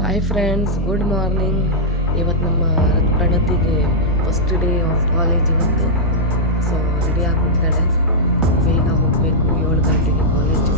Hi friends, good morning. ಇವತ್ತು ನಮ್ಮ ಪ್ರಣತಿಗೆ first day of college ಇವತ್ತು. ಸೊ ರೆಡಿ ಆಗಿಬಿಡ್ತಾಳೆ, ಬೇಗ ಹೋಗಬೇಕು, 7 ಗಂಟೆಗೆ ಕಾಲೇಜು.